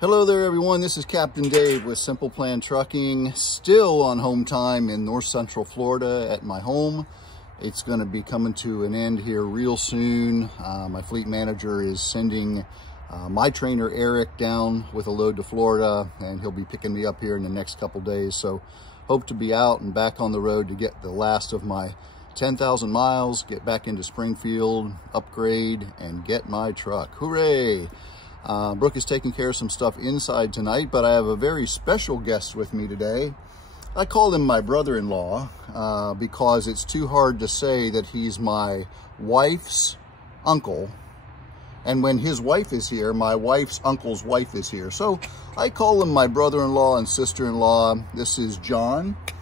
Hello there everyone, this is Captain Dave with Simple Plan Trucking, still on home time in North Central Florida at my home. It's going to be coming to an end here real soon. My fleet manager is sending my trainer Eric down with a load to Florida, and he'll be picking me up here in the next couple days. So hope to be out and back on the road to get the last of my 10,000 miles, get back into Springfield, upgrade, and get my truck. Hooray! Brooke is taking care of some stuff inside tonight, but I have a very special guest with me today. I call him my brother-in-law because it's too hard to say that he's my wife's uncle. And when his wife is here, my wife's uncle's wife is here. So I call him my brother-in-law and sister-in-law. This is John. How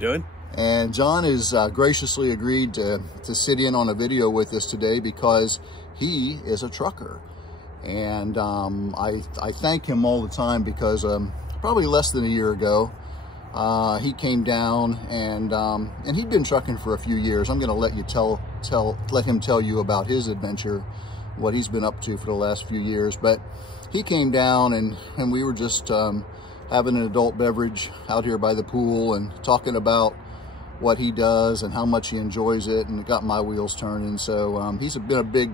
you doing? And John has graciously agreed to sit in on a video with us today because he is a trucker. And I thank him all the time because probably less than a year ago, he came down and he'd been trucking for a few years. I'm going to let you let him tell you about his adventure, what he's been up to for the last few years. But he came down and we were just having an adult beverage out here by the pool and talking about what he does and how much he enjoys it, and it got my wheels turning. So he's been a big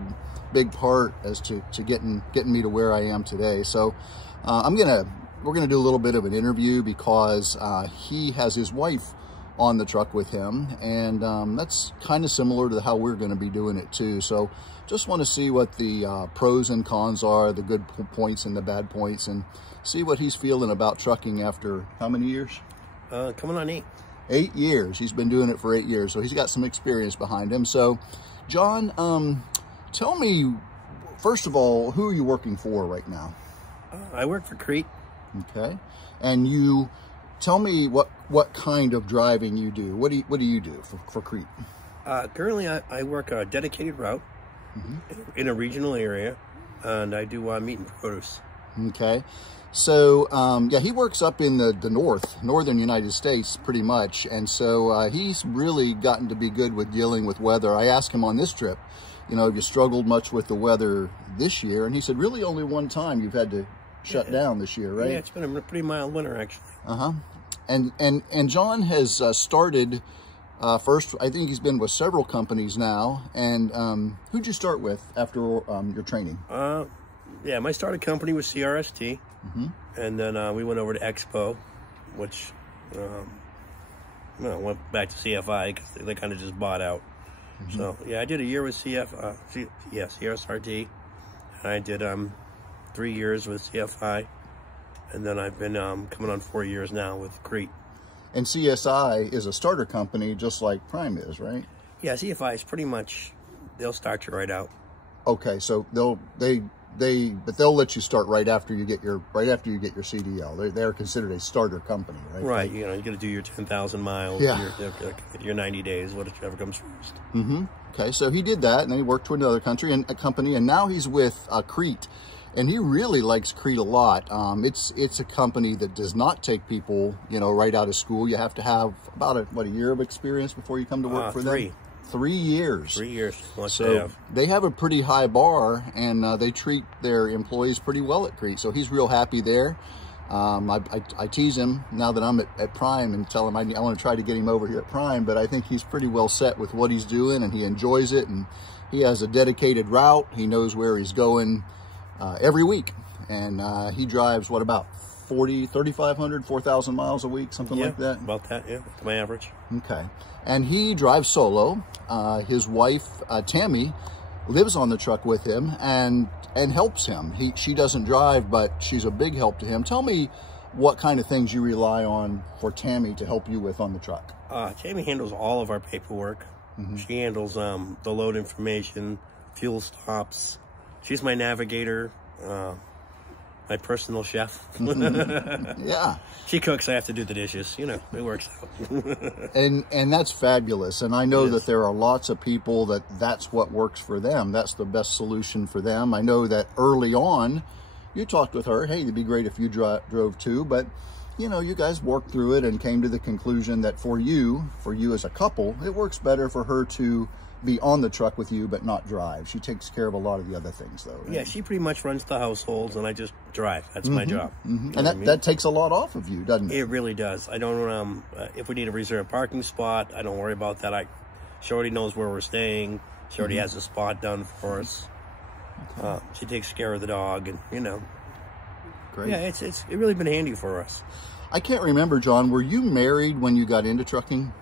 part as to getting me to where I am today. So we're gonna do a little bit of an interview because he has his wife on the truck with him, and that's kind of similar to how we're going to be doing it too. So just want to see what the pros and cons are, the good points and the bad points, and see what he's feeling about trucking after how many years? Coming on 8. 8 years. He's been doing it for 8 years, so he's got some experience behind him. So John, tell me, first of all, who are you working for right now? I work for Crete. Okay. And you tell me what kind of driving you do. What do you do for Crete? Currently, I work a dedicated route in a regional area, and I do meat and produce. Okay. So, yeah, he works up in the northern United States pretty much. And so he's really gotten to be good with dealing with weather. I asked him on this trip, you know, have you struggled much with the weather this year? And he said, really only one time you've had to shut down this year, right? Yeah, it's been a pretty mild winter, actually. And John has started, first, I think he's been with several companies now. And who'd you start with after your training? Yeah, my started company was CRST. And then we went over to Expo, which went back to CFI because they kind of just bought out. So yeah, I did a year with CRSRT, and I did 3 years with CFI, and then I've been coming on 4 years now with Crete. And CSI is a starter company, just like Prime is, right? Yeah, CFI is pretty much, they'll start you right out. Okay, so they'll let you start right after you get your CDL. They're considered a starter company, right? Right. You know, you got to do your 10,000 miles. Yeah. Your 90 days, whatever comes first. Okay, so he did that, and then he worked to another company, and now he's with Crete, and he really likes Crete a lot. It's a company that does not take people, you know, right out of school. You have to have about a year of experience before you come to work for them. 3 years. 3 years. So they have a pretty high bar, and they treat their employees pretty well at Crete. So he's real happy there. I tease him now that I'm at Prime and tell him I want to try to get him over here at Prime, but I think he's pretty well set with what he's doing, and he enjoys it, and he has a dedicated route. He knows where he's going every week, and he drives, what, about 3,500, 4,000 miles a week, something like that? About that, yeah, that's my average. Okay. And he drives solo. His wife, Tammy, lives on the truck with him and helps him. She doesn't drive, but she's a big help to him. Tell me what kind of things you rely on for Tammy to help you with on the truck. Tammy handles all of our paperwork. She handles the load information, fuel stops. She's my navigator. My personal chef. Yeah. She cooks, I have to do the dishes. You know, it works out. and that's fabulous. And I know that there are lots of people that's what works for them. That's the best solution for them. I know that early on, you talked with her, hey, it'd be great if you drove too. But, you know, you guys worked through it and came to the conclusion that for you as a couple, it works better for her to be on the truck with you, but not drive. She takes care of a lot of the other things, though. Right? Yeah, she pretty much runs the households, and I just drive. That's my job. And that takes a lot off of you, doesn't it? It really does. I don't, if we need a reserved parking spot, I don't worry about that. She already knows where we're staying. She already has a spot done for us. Okay. She takes care of the dog, and, you know. Great. Yeah, it's really been handy for us. I can't remember, John, were you married when you got into trucking?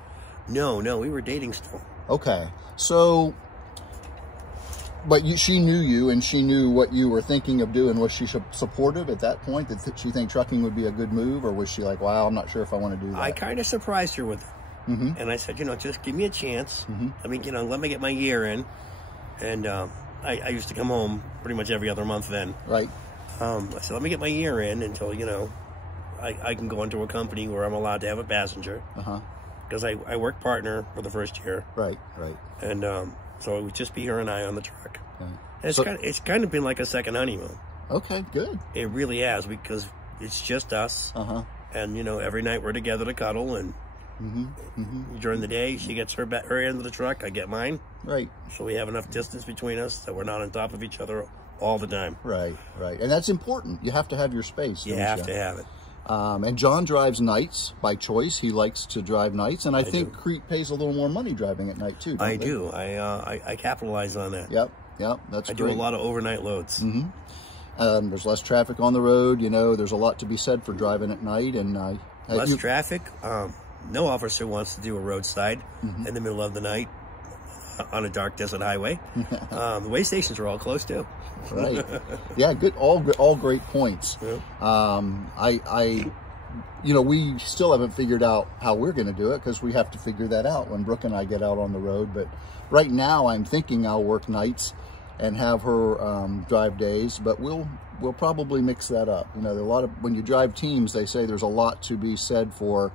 No, we were dating still. Okay. So, but she knew you, and she knew what you were thinking of doing. Was she supportive at that point? Did she think trucking would be a good move, or was she like, wow, I'm not sure if I want to do that? I kind of surprised her with it. And I said, just give me a chance. I mean, let me get my year in. And I used to come home pretty much every other month then. Right. I said, let me get my year in until, I can go into a company where I'm allowed to have a passenger. Because I work partner for the first year. Right. And so it would just be her and I on the truck. Okay. And it's kind of been like a second honeymoon. Okay, good. It really has, because it's just us. And, every night we're together to cuddle, and during the day, she gets her end of the truck, I get mine. Right. So we have enough distance between us that we're not on top of each other all the time. Right. And that's important. You have to have your space. You have to have it. And John drives nights by choice. He likes to drive nights, and I think Crete pays a little more money driving at night too. I do. I capitalize on that. Yep. That's I great. do a lot of overnight loads. There's less traffic on the road. There's a lot to be said for driving at night, and less traffic. No officer wants to do a roadside in the middle of the night on a dark desert highway. The way stations are all close too. Right. Yeah. Good. All great points. Yeah. We still haven't figured out how we're going to do it, because we have to figure that out when Brooke and I get out on the road. But right now, I'm thinking I'll work nights and have her drive days, but we'll probably mix that up. There are a lot of, when you drive teams, they say there's a lot to be said for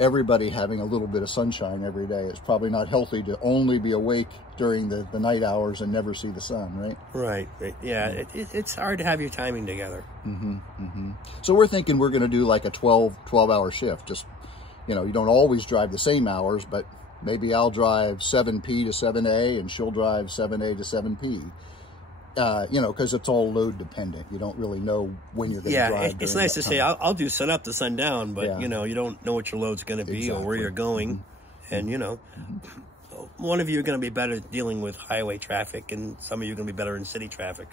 everybody having a little bit of sunshine every day. It's probably not healthy to only be awake during the night hours and never see the sun, right? Right. Yeah, it's hard to have your timing together. So we're thinking we're going to do like a 12-hour shift. Just, you don't always drive the same hours, but maybe I'll drive 7P to 7A and she'll drive 7A to 7P. Because it's all load dependent. You don't really know when you're going to drive. Yeah, it's nice to say, I'll do sun up to sundown, but, you don't know what your load's going to be or where you're going. And, one of you are going to be better dealing with highway traffic, and some of you are going to be better in city traffic.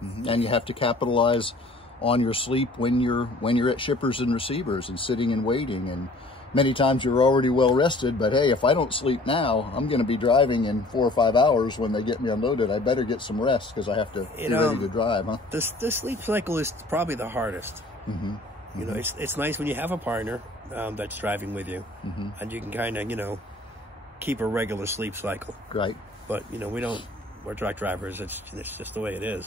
And you have to capitalize on your sleep when you're at shippers and receivers and sitting and waiting. And many times you're already well rested, but hey, if I don't sleep now, I'm going to be driving in 4 or 5 hours when they get me unloaded. I better get some rest, because I have to be ready to drive, huh? The sleep cycle is probably the hardest. It's nice when you have a partner that's driving with you, and you can kind of, keep a regular sleep cycle. Right. But, we're truck drivers. It's just the way it is.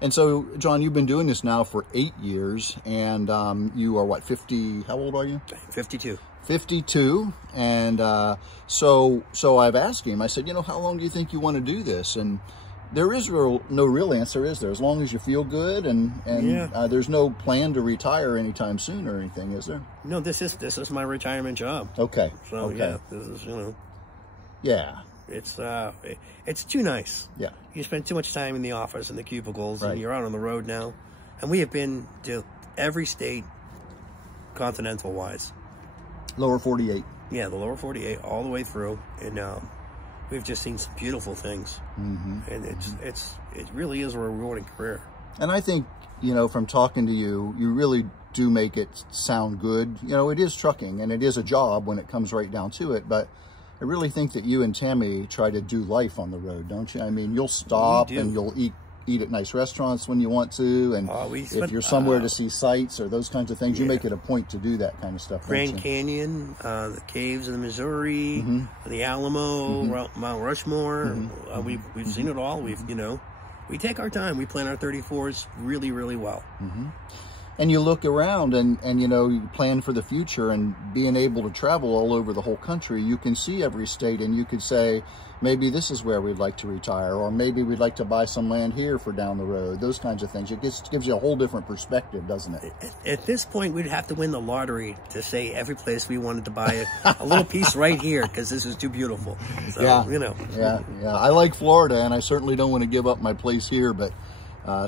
And so, John, you've been doing this now for 8 years, and you are what, 50? How old are you? 52. 52. And so I've asked him. I said, how long do you think you want to do this? And there is no real answer, is there? As long as you feel good, and there's no plan to retire anytime soon or anything, is there? No, this is my retirement job. Okay. So yeah, this is Yeah. It's too nice. Yeah. You spend too much time in the office and the cubicles, right. And you're out on the road now. And we have been to every state, continental-wise. Lower 48. Yeah, the lower 48, all the way through, and we've just seen some beautiful things. And it really is a rewarding career. And I think, from talking to you, you really do make it sound good. It is trucking, and it is a job when it comes right down to it, but I really think that you and Tammy try to do life on the road, don't you? I mean, you'll stop and you'll eat at nice restaurants when you want to, and if you're somewhere to see sights or those kinds of things, you make it a point to do that kind of stuff. Grand Canyon, the caves in the Missouri, the Alamo, Mount Rushmore. We've seen it all. We take our time. We plan our 34s really, really well. And you look around and you know, you plan for the future, and being able to travel all over the whole country, you can see every state, and you could say, maybe this is where we'd like to retire, or maybe we'd like to buy some land here for down the road, those kinds of things. It gives you a whole different perspective, doesn't it? At this point, we'd have to win the lottery to say every place we wanted to buy a little piece right here, because this is too beautiful. So, yeah, you know. Yeah. I like Florida, and I certainly don't want to give up my place here, but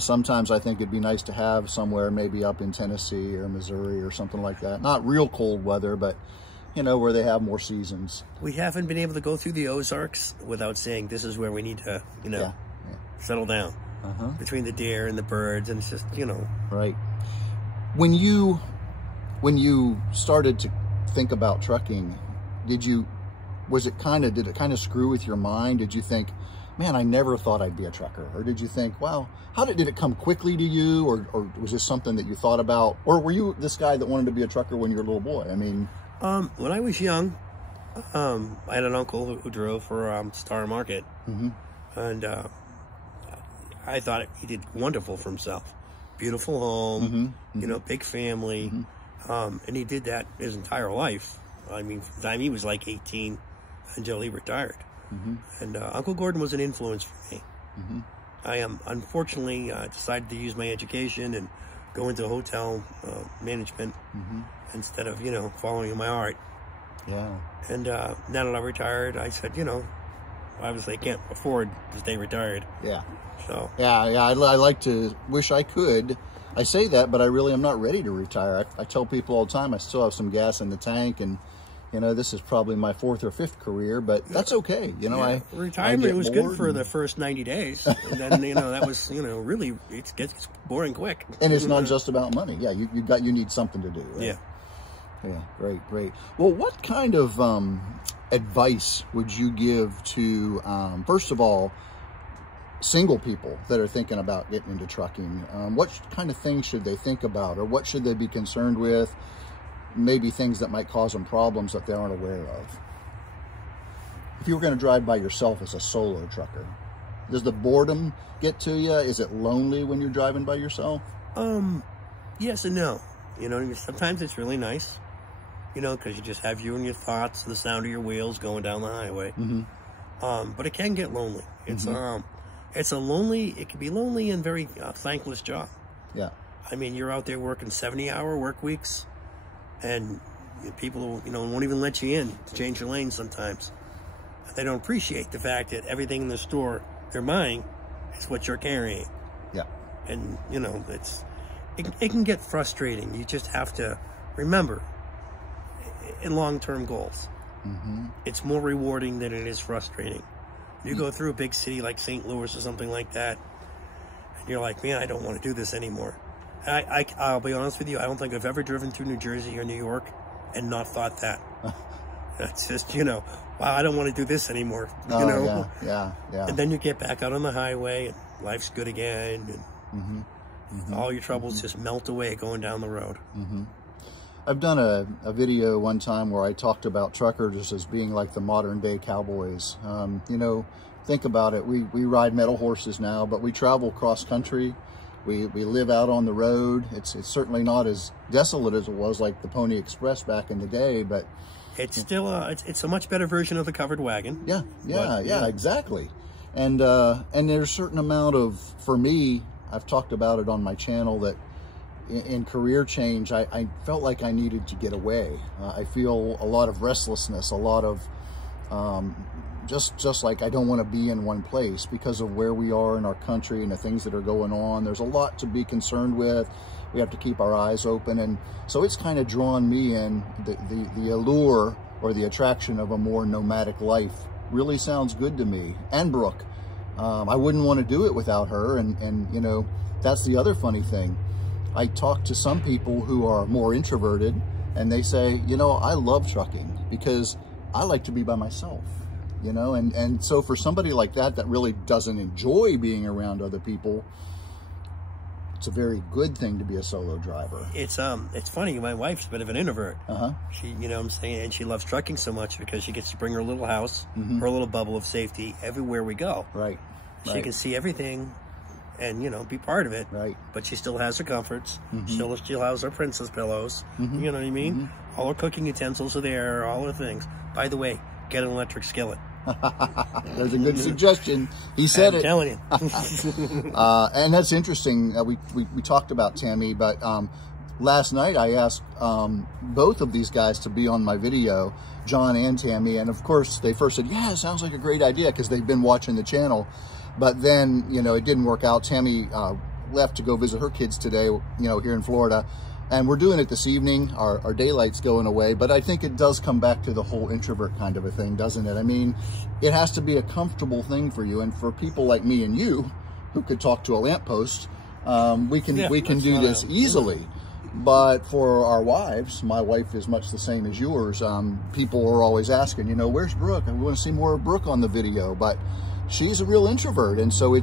sometimes I think it'd be nice to have somewhere maybe up in Tennessee or Missouri or something like that. Not real cold weather, but, you know, where they have more seasons. We haven't been able to go through the Ozarks without saying this is where we need to, you know, settle down. Between the deer and the birds, and it's just, you know. Right. When you started to think about trucking, did it kind of screw with your mind? Did you think, man, I never thought I'd be a trucker? Or did you think, wow, did it come quickly to you? Or was this something that you thought about? Or were you this guy that wanted to be a trucker when you were a little boy? I mean... when I was young, I had an uncle who drove for Star Market. And I thought he did wonderful for himself. Beautiful home, you know, big family. And he did that his entire life. I mean, from the time he was like 18 until he retired. And Uncle Gordon was an influence for me. I unfortunately decided to use my education and go into hotel management instead of, you know, following my art. Yeah. And now that I'm retired, I said, you know, obviously I can't afford to stay retired. Yeah. So. Yeah, I like to, wish I could. I say that, but I really am not ready to retire. I tell people all the time I still have some gas in the tank, and you know, this is probably my 4th or 5th career, but that's okay. You know, retirement was good for the first 90 days. And then, you know, that was, you know, really, it gets boring quick. And it's not just about money. Yeah, you need something to do. Right? Yeah. Yeah, great. Well, what kind of advice would you give to, first of all, single people that are thinking about getting into trucking? What kind of things should they think about, or what should they be concerned with? Maybe things that might cause them problems that they aren't aware of. If you were going to drive by yourself as a solo trucker, does the boredom get to you? Is it lonely when you're driving by yourself? Yes and no. You know, sometimes it's really nice, you know, because you just have you and your thoughts, the sound of your wheels going down the highway. But it can get lonely. It's it can be lonely and very thankless job. Yeah. I mean, you're out there working 70-hour work weeks, and people, you know, won't even let you in to change your lane sometimes. They don't appreciate the fact that everything in the store they're buying is what you're carrying. Yeah. And, you know, it can get frustrating. You just have to remember, in long-term goals, it's more rewarding than it is frustrating. You go through a big city like St. Louis or something like that, and you're like, man, I don't want to do this anymore. I'll be honest with you, I don't think I've ever driven through New Jersey or New York and not thought that. It's just, you know, wow, I don't want to do this anymore. You know? Yeah. And then you get back out on the highway, and life's good again, and all your troubles just melt away going down the road. I've done a video one time where I talked about truckers as being like the modern day cowboys. You know, think about it. We ride metal horses now, but we travel cross country. We live out on the road. It's certainly not as desolate as it was like the Pony Express back in the day, but it's still it's a much better version of the covered wagon. Yeah, exactly. And there's a certain amount of, for me, I've talked about it on my channel, that in career change, I felt like I needed to get away. I feel a lot of restlessness, a lot of just like I don't want to be in one place because of where we are in our country and the things that are going on. There's a lot to be concerned with. We have to keep our eyes open, and so it's kind of drawn me in. The allure or the attraction of a more nomadic life really sounds good to me. And Brooke, I wouldn't want to do it without her, and you know, that's the other funny thing. I talk to some people who are more introverted, and they say, you know, I love trucking because I like to be by myself, you know, and so for somebody like that really doesn't enjoy being around other people, it's a very good thing to be a solo driver. It's funny, my wife's a bit of an introvert. She, you know what I'm saying, and she loves trucking so much because she gets to bring her little house, her little bubble of safety everywhere we go. Right. She can see everything and, you know, be part of it. Right. But she still has her comforts. Still has her princess pillows. You know what I mean? All her cooking utensils are there, all her things. By the way, get an electric skillet. There's a good suggestion. He said it. I'm telling you. And that's interesting. We talked about Tammy, but last night I asked both of these guys to be on my video, John and Tammy, and of course they first said, yeah, it sounds like a great idea, because they've been watching the channel. But then, you know, it didn't work out. Tammy left to go visit her kids today, you know, here in Florida. And we're doing it this evening. Our daylight's going away. But I think it does come back to the whole introvert kind of a thing, doesn't it? I mean, it has to be a comfortable thing for you. And for people like me and you, who could talk to a lamppost, we can do this easily. But for our wives, my wife is much the same as yours. People are always asking, you know, where's Brooke? I want to see more of Brooke on the video. But she's a real introvert. And so I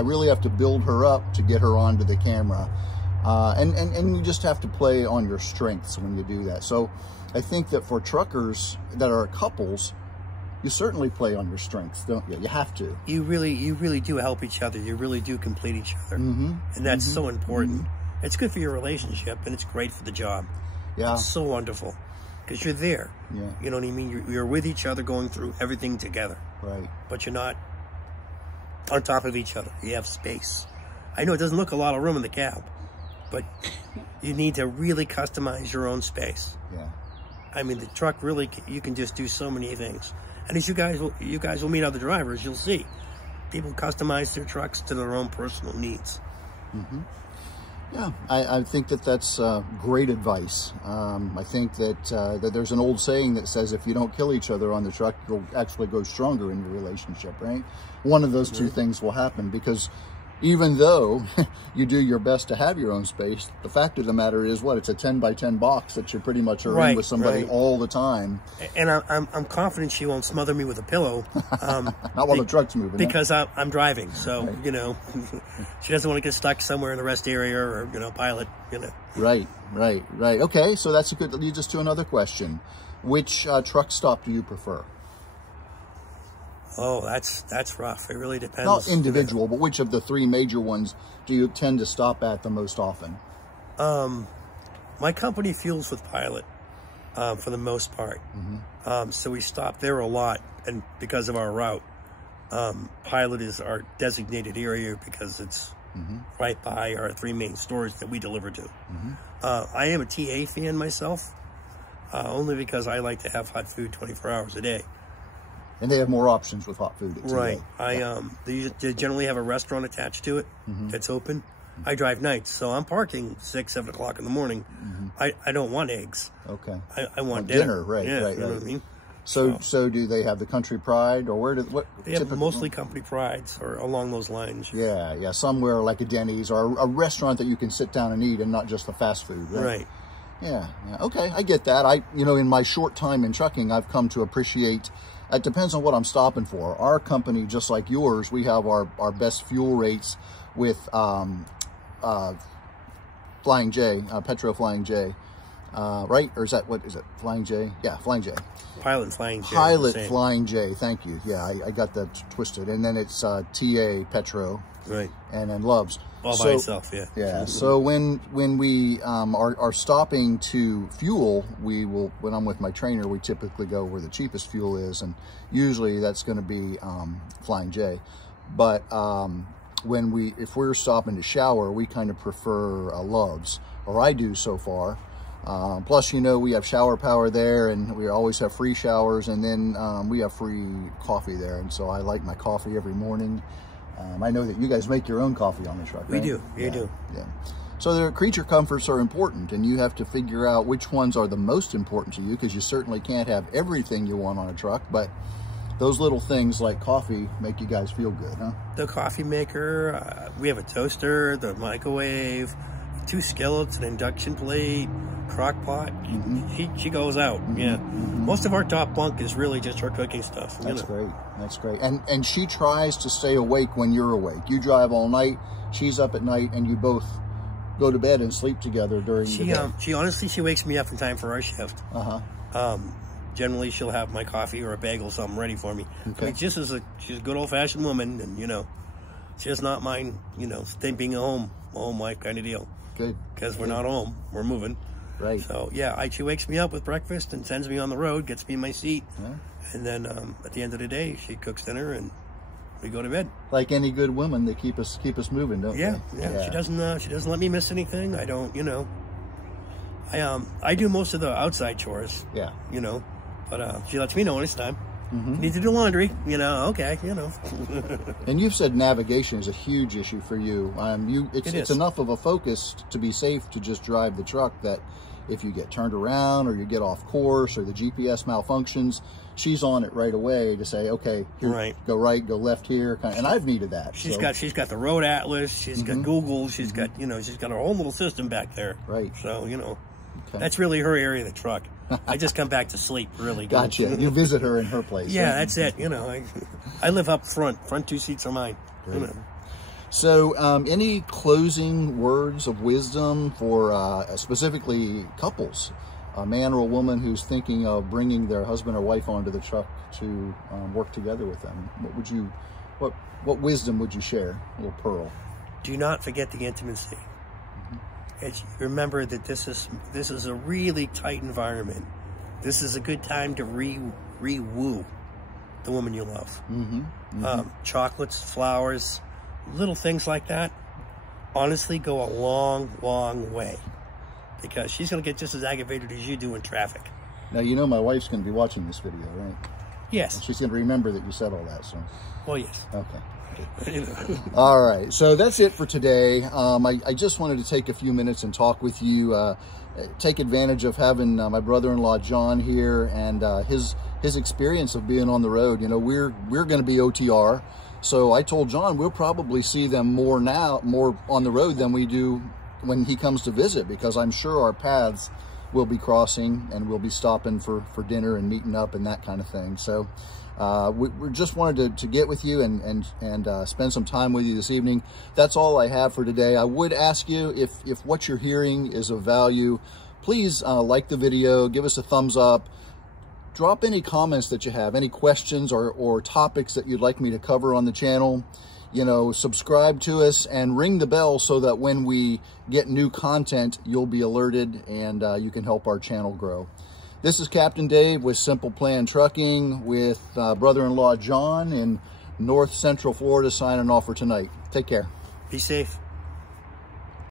really have to build her up to get her onto the camera. And you just have to play on your strengths when you do that. So I think that for truckers that are couples, you certainly play on your strengths, don't you? You have to. You really do help each other. You really do complete each other. And that's so important. It's good for your relationship, and it's great for the job. Yeah. It's so wonderful, because you're there. Yeah. You know what I mean? You're with each other, going through everything together. Right. But you're not on top of each other. You have space. I know it doesn't look a lot of room in the cab, but you need to really customize your own space. Yeah. I mean, the truck really, you can just do so many things. And as you guys will meet other drivers, you'll see people customize their trucks to their own personal needs. Yeah, I think that's great advice. I think that there's an old saying that says if you don't kill each other on the truck, you'll actually go stronger in your relationship, right? One of those two things will happen, because even though you do your best to have your own space, the fact of the matter is, what, it's a 10 by 10 box that you pretty much are in with somebody all the time. And I'm confident she won't smother me with a pillow. Not while the truck's moving. Because I'm driving, so, you know, she doesn't want to get stuck somewhere in the rest area or, you know, pilot, you know. Right. Okay, so that's a good, leads us to another question. Which truck stop do you prefer? Oh, that's rough. It really depends. Not individual, but which of the three major ones do you tend to stop at the most often? My company fuels with Pilot for the most part. So we stop there a lot, and because of our route. Pilot is our designated area because it's right by our three main stores that we deliver to. I am a TA fan myself, only because I like to have hot food 24 hours a day. And they have more options with hot food at TA. Right. They generally have a restaurant attached to it that's open. I drive nights, so I'm parking 6, 7 o'clock in the morning. I don't want eggs. Okay. I want dinner. Right. Yeah, right. You know what I mean? So do they have the Country Pride, or what? They have mostly Company Prides or along those lines. Yeah. Somewhere like a Denny's or a restaurant that you can sit down and eat, and not just the fast food. Right. Yeah. Okay, I get that. In my short time in trucking, I've come to appreciate. It depends on what I'm stopping for. Our company, just like yours, we have our best fuel rates with Flying J, Petro Flying J, right? Or is that, what is it? Flying J? Yeah, Flying J. Pilot Flying J. Pilot Flying J, thank you. Yeah, I got that twisted. And then it's TA Petro. Right. And then Loves. All by itself, yeah. Yeah. So when we are stopping to fuel, when I'm with my trainer, we typically go where the cheapest fuel is, and usually that's going to be Flying J. But if we're stopping to shower, we kind of prefer Loves, or I do so far. Plus, we have shower power there, and we always have free showers, and then we have free coffee there, and so I like my coffee every morning. I know that you guys make your own coffee on the truck, right? We do. You do. Yeah. So the creature comforts are important, and you have to figure out which ones are the most important to you, because you certainly can't have everything you want on a truck, but those little things like coffee make you guys feel good, huh? The coffee maker, we have a toaster, the microwave, 2 skillets, an induction plate, crock pot. She goes out. Most of our top bunk is really just her cooking stuff. That's great. That's great. And she tries to stay awake when you're awake. You drive all night, she's up at night, and you both go to bed and sleep together during the day. She honestly, she wakes me up in time for our shift. Generally, she'll have my coffee or a bagel, something ready for me. Okay. I mean, she's a good old-fashioned woman, and She does not mind, you know, being a home wife kind of deal. Good. Because we're not home. We're moving. Right. So, yeah, she wakes me up with breakfast and sends me on the road, gets me in my seat. Yeah. And then at the end of the day, she cooks dinner and we go to bed. Like any good woman, they keep us moving, don't they? Yeah. She doesn't let me miss anything. I don't, you know. I do most of the outside chores. Yeah. You know, but she lets me know when it's time. Mm-hmm. Need to do laundry, you know. Okay, you know. And you've said navigation is a huge issue for you. It's enough of a focus to be safe to just drive the truck that if you get turned around or you get off course or the GPS malfunctions, she's on it right away to say, okay, here, go right, go left here. And I've needed that. She's got the road atlas. She's got Google. She's got, you know, she's got her whole little system back there. Right. So, you know, that's really her area of the truck. I just come back to sleep, really. Gotcha. You visit her in her place. Yeah, that's it. You know, I live up front. Front 2 seats are mine. You know. So, any closing words of wisdom for specifically couples, a man or a woman who's thinking of bringing their husband or wife onto the truck to work together with them? What wisdom would you share? A little pearl. Do not forget the intimacy. Remember that this is a really tight environment. This is a good time to re-woo the woman you love. Chocolates, flowers, little things like that, honestly go a long, long way. Because she's going to get just as aggravated as you do in traffic. Now, you know my wife's going to be watching this video, right? Yes. And she's going to remember that you said all that, so. Well, yes. Okay. All right, so that's it for today. I just wanted to take a few minutes and talk with you, take advantage of having my brother-in-law John here and his experience of being on the road. You know, we're going to be OTR, so I told John we'll probably see them more on the road than we do when he comes to visit, because I'm sure our paths will be crossing and we'll be stopping for dinner and meeting up and that kind of thing. So we just wanted to get with you and spend some time with you this evening. That's all I have for today. I would ask you, if what you're hearing is of value, please like the video, give us a thumbs up, drop any comments that you have, any questions or topics that you'd like me to cover on the channel. You know, subscribe to us and ring the bell so that when we get new content, you'll be alerted and you can help our channel grow. This is Captain Dave with Simple Plan Trucking with brother-in-law John in North Central Florida signing off for tonight. Take care. Be safe.